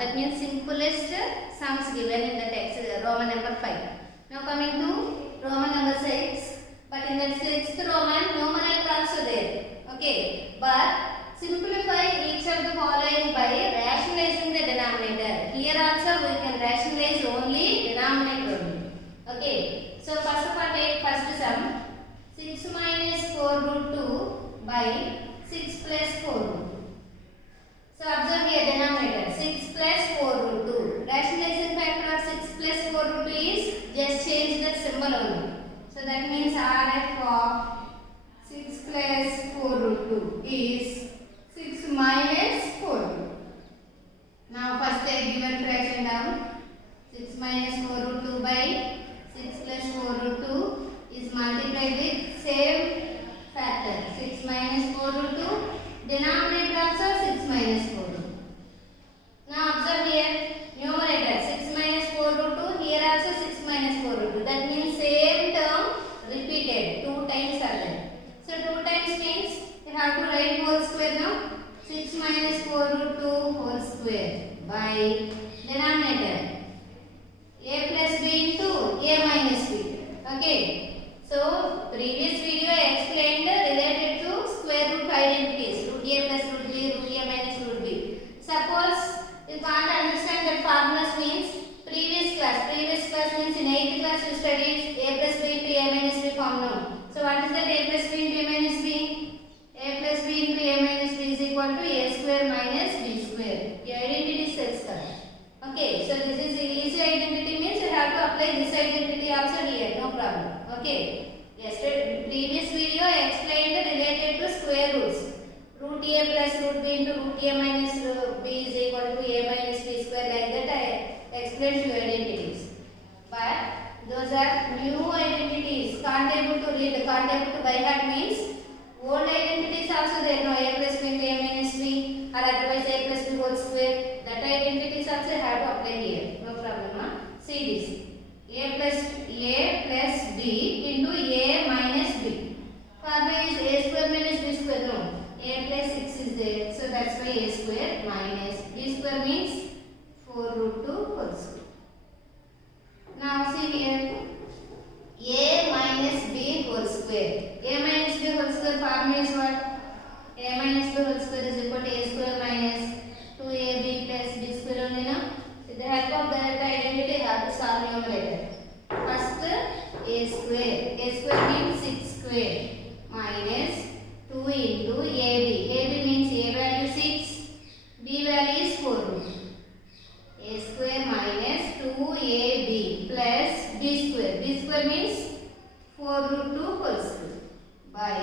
That means simplest sums given in the text, Roman number 5. Now coming to Roman number 6. But in the 6th Roman, numerator also there. Okay. But simplify each of the following by rationalizing the denominator. Here also we can rationalize only denominator only. Okay. So first of all take first sum. 6 minus 4 root 2 by 6 plus 4 root 2. So observe here denominator 6 plus 4 root 2. Rationalizing factor of 6 plus 4 root 2 is just change the symbol only. So that means RF of 6 plus 4 root 2 is 6 minus 4 root 2. Now first take given fraction down. 6 minus 4 root 2 by 6 plus 4 root 2 is multiplied with same factor 6 minus 4 root 2. Denominator also 6 minus 4 root 2. Now observe here numerator 6 minus 4 root 2. Here also 6 minus 4 root 2. That means same term repeated 2 times are there. So 2 times means you have to write whole square now. 6 minus 4 root 2 whole square by denominator a plus b into a minus b. Okay. So previous video I explained related to square root identities. Root a plus root b, root a minus root b. Suppose you can't understand that formulas means previous class means in 8th class you studied a plus b into a minus b form now. So what is that a plus b into a minus b? A plus b into a minus b is equal to a square minus b square. The identity sets correct. Okay, so this is easy identity means you have to apply this identity also here, no problem. Okay. Yesterday previous video I explained related to square roots. Root a plus root b into root a minus b is equal to a minus b square, like that I explained few identities. But those are new identities. Can't able to read, can't able to by heart means old identities also there. No, a plus b into a minus b or otherwise a plus b whole square. That identities also have to apply here. No problem. Huh? See this. A plus b into a minus b. Formula is a square minus b square. No. A plus 6 is there. So that's why a square minus b square means 4 root 2 whole square. Now see here. A minus b whole square. A minus b whole square formula is what? A minus b whole square is equal to a square minus 2ab plus b square only now. With the help of that identity, you have to solve numerator. First, a square. A square means 6 square minus 2 into ab. Ab means a value 6, b value is 4 root. A square minus 2ab plus b square. B square means 4 root 2 whole square by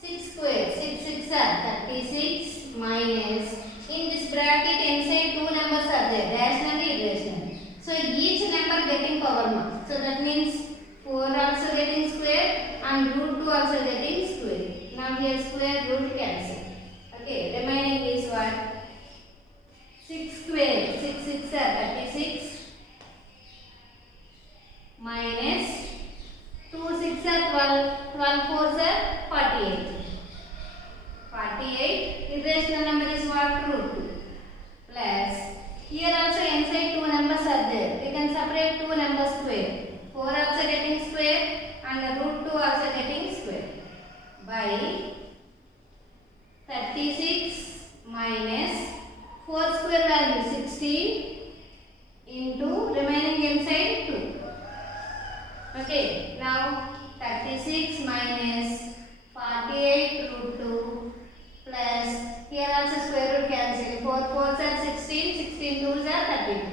6 square. 6 6 are 36 minus. In this bracket inside two numbers are there, rational and irrational. So each number getting power mark. So that means 4 also getting square and root 2 also getting square. Now here square root cancel. Okay, remaining is what? 6 square. 6 6 are 36 minus 2 6 are 12. 12 4s are 48. 48 irrational number is what? Root 2 plus here also inside two numbers are there. We can separate two numbers square. 4 also getting square and the root 2 also getting square by 36 minus 4 square value 16 into remaining inside 2. Okay, now 36 minus 48 root 2 plus here also square root cancel. 4 4s are 16, 16 2s are 32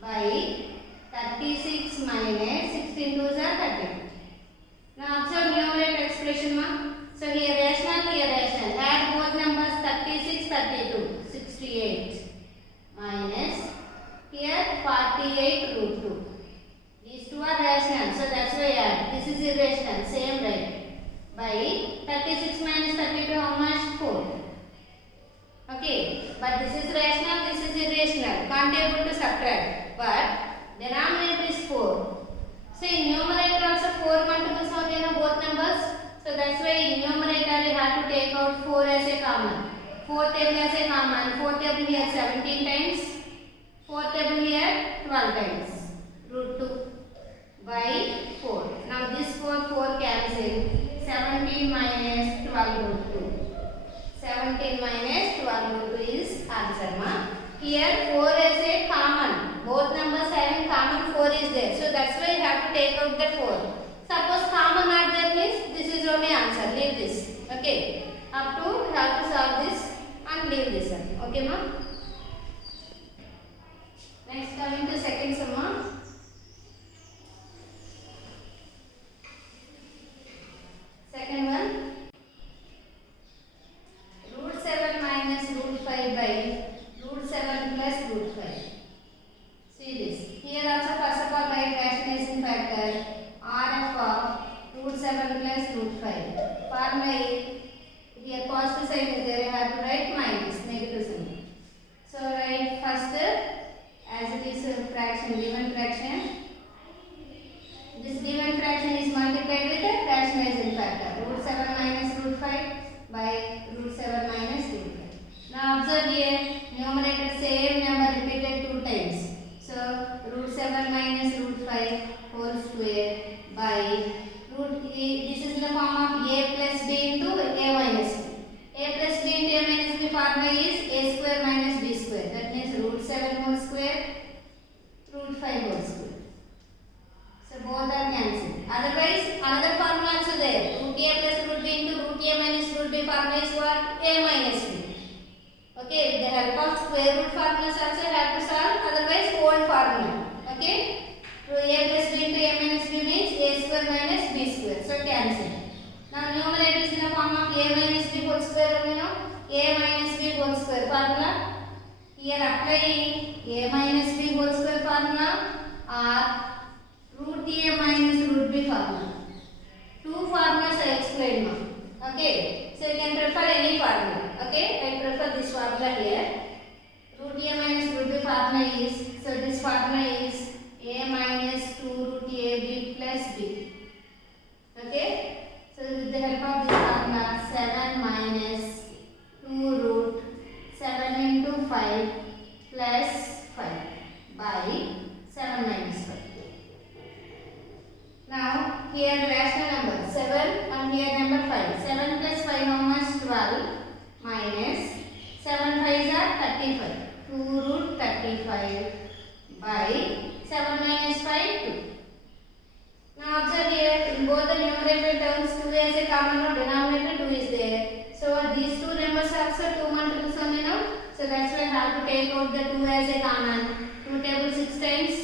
by 36 minus 16 2s are 32. Now observe numerator expression ma. So here rational, here rational. Add both numbers 36, 32, 68 minus here 48 root 2. These two are rational, so that's why add. This is irrational, same right. By 36 minus 32 how much? 4. Okay, but this is rational, this is irrational. Can't able to subtract. But denominator is 4. So in numerator also 4 multiples only both numbers. So that's why in numerator you have to take out 4 as a common. 4 table as a common. 4 table here 17 times. 4 table here 12 times. Root 2 by 4. Now this 4 cancel. 17 minus 12 root 2. 17 minus 12 root 2 is answer, ma. Here 4 is a common. Both numbers having common 4 is there. So that's why you have to take out the 4. Suppose common not there means this is only answer. Leave this. Okay. Up to have to solve this and leave this one. Okay, ma. Next coming to second sum, ma. Second one. Root 7 minus root 5 by root 7 plus root 5. See this. Here also first of all write rationalizing factor RF of root 7 plus root 5. Formula here positive sign is there, I have to write minus, negative sign. So write first as it is a fraction, given fraction. This given fraction is multiplied with a rationalizing factor. Root 7 minus root 5 by root 7 minus root 5. Now observe here, numerator same number repeated 2 times. So root 7 minus root 5 whole square by root a. This is in the form of a plus b into a minus b. A plus b into a minus b formula is a square minus b square. That means root 7 whole square, root 5 whole square. So both are cancelled. Otherwise, another formula also there. Root a plus root b into root a minus root b formula is what? A minus b. Okay, with the help of square root formulas also have to solve. Otherwise, old formula. Okay. So a plus b into a minus b means a square minus b square. So cancel. Now numerator is in the form of a minus b whole square. You know, a minus b whole square formula. Here applying a minus b whole square formula or root a minus root b formula. Two formulas I explained now. Okay, so you can prefer any formula. Okay, I prefer this formula here. Root a minus root b formula is, so this formula is a minus 2 root a b plus b. Okay, so with the help of this formula, 7 minus 2 root 7 into 5 plus 5 by 7 minus 5. Now here rational number 7 and here number 5. 7 plus 5 how much? 12 minus 7 5s are 35. 2 root 35 by 7 minus 5 2. Now observe here in both the numerator terms 2 as a common note, denominator 2 is there. So these two numbers are also 2 multiples only now. So that's why I have to take out the 2 as a common. 2 table 6 times.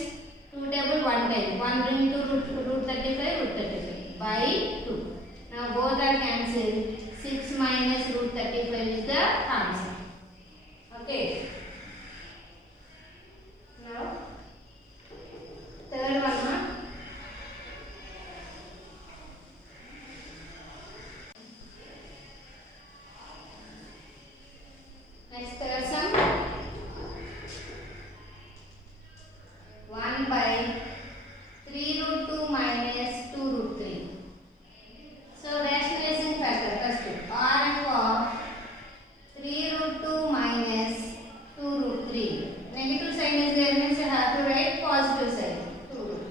2 table 1 time. 1 bring to root 35, root 35 by 2. Now both are cancelled. 6 minus root 35 is the answer. Okay. Now third one. Next third sum. 1 by 3 root 2 minus 2 root 3. So rationalizing factor first. RF of 3 root 2 minus 2 root 3. Negative sign is there means you have to write positive sign. 2 root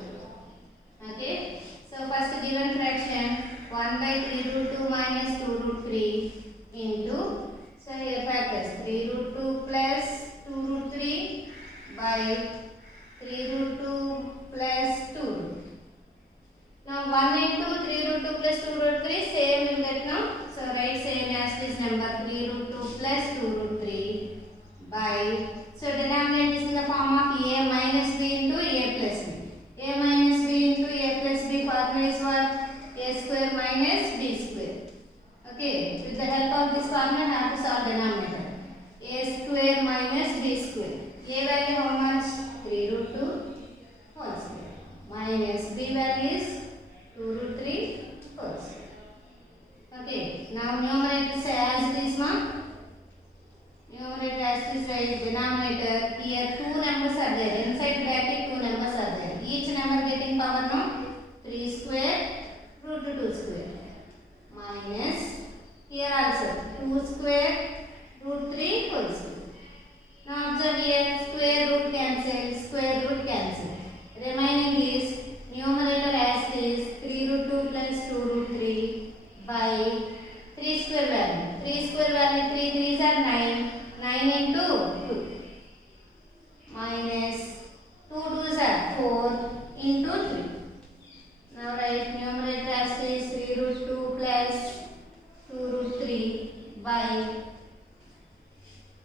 2. Okay. So first given fraction 1 by 3 root 2 minus 2 root 3 into, so here factors 3 root 2 plus 2 root 3 by 3 root 2 plus 2. Now 1 into 3 root 2 plus 2 root 3 same will get now. So write same as this number 3 root 2 plus 2 root 3 by, so denominator is in the form of a minus b into a plus b. A minus b into a plus b formula is what? A square minus b square. Okay, with the help of this formula I have to solve denominator. A square minus b square. A value how much? 3 root 2 whole square minus b value is 2 root 3 whole square. Okay, now numerator say as it is now. Numerator as it is right, denominator here 2 numbers are there. Inside bracket 2 numbers are there. Each number getting power now 3 square root 2 square minus here also 2 square root 3 whole square. Now observe here, square root cancel. Remaining is numerator as is 3 root 2 plus 2 root 3 by 3 square value. 3 square value, 3 3s are 9. 9 into 2 minus 2 2s are 4 into 3. Now write numerator as is 3 root 2 plus 2 root 3 by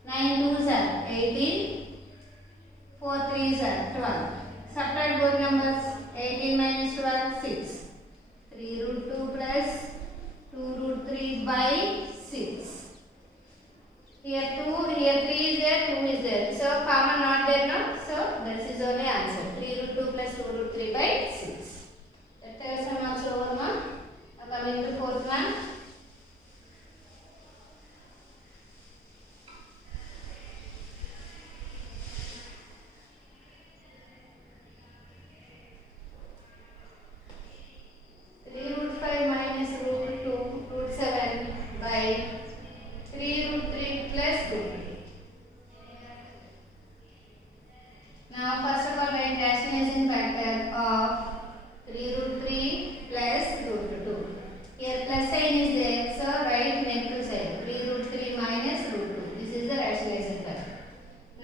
9 2s are 18, 4 3s are 12. Subtract both numbers. 18 minus 12, 6. 3 root 2 plus 2 root 3 by 6. Here 2, here 3 is there, 2 is there. So common not there now. So this is only answer. 3 root 2 plus 2 root 3 by 6. That third sum also over now. Now coming to fourth one. Now first of all write rationalizing factor of 3 root 3 plus root 2. Here plus sign is there, so write negative sign. 3 root 3 minus root 2. This is the rationalizing factor.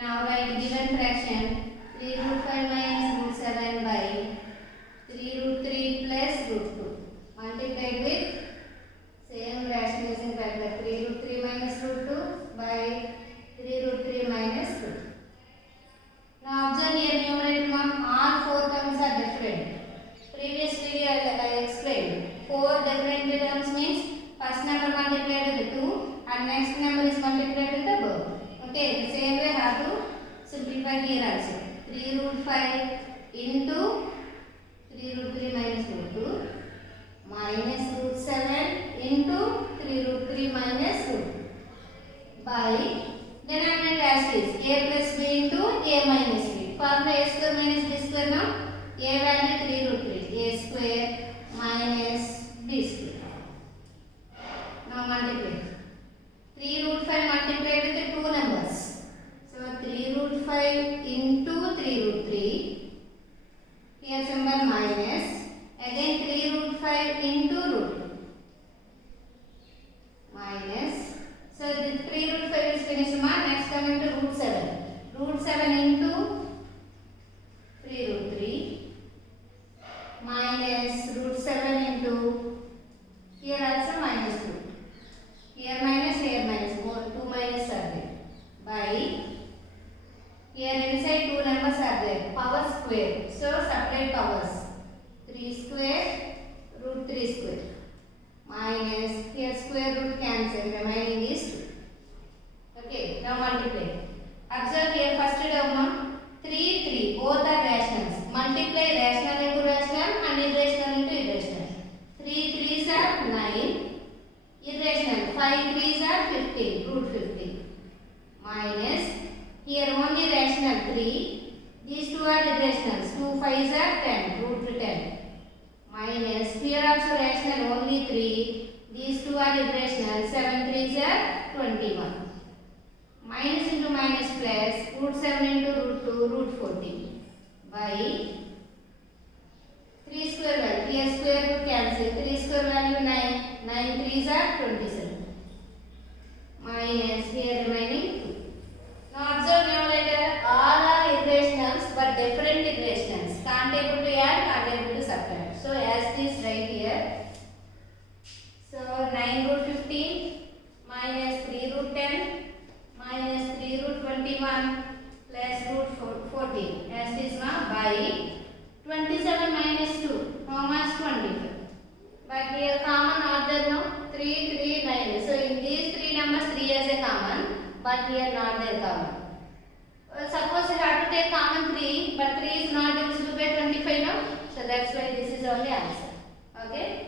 Now write given fraction 3 root 5 minus root 7 by 3 root 3 plus root 2. Multiplied with same rationalizing factor 3 root 3 minus root 2 by 3 root 3 minus root 2. Now observe here numerator all 4 terms are different. Previous video I explained 4 different terms means first number multiplied with 2 and next number is multiplied with above. Okay, the same way have to simplify here also. 3 root 5 into 3 root 3 minus root 2 minus root 7 into 3 root 3 minus root 2 by denominator as is a plus b into a minus b. Formula a square minus b square now. A value 3 root 3. A square minus b square. Now multiply. 3 root 5 multiplied with the 2 numbers. So 3 root 5 into 3 root 3. Here symbol minus. Again 3 root 5 into root 2. Minus. So the 3 root 5 is finished. Next coming to root 7. Root 7 into 3 root 3 minus root 7 into here also minus 2. Here minus, more 2 minus are there. By here inside 2 numbers are there. Power square. So subtract powers. 3 square root 3 square. Minus here square root cancel, remaining is 2. Okay, now multiply. Observe here first term 3 3 both are rationals. Multiply rational into rational and irrational into irrational. 3 3s are 9. Irrational 5 3s are 15 root 15. Minus here only rational 3. These two are irrationals. 2 5s are 10 root 10. Minus here also rational only 3. These two are irrational. 7 3s are 21. Minus into minus plus root 7 into root 2 root 14 by 3 square value. Here square root cancel. 3 square value 9. 9 3s are 27. Minus here remaining 2. Now observe numerator all are irrationals but different irrationals. Can't able to add, can't able to subtract. So as this right here. So 9 root 15 minus 3 root 10 minus 3 root 21 plus root 14 as is now by 27 minus 2 how much 25. But here common order now 3 3 9. So in these 3 numbers 3 as a common but here not there common. Suppose you have to take common 3 but 3 is not divisible by 25 now. So that's why this is only answer. Okay.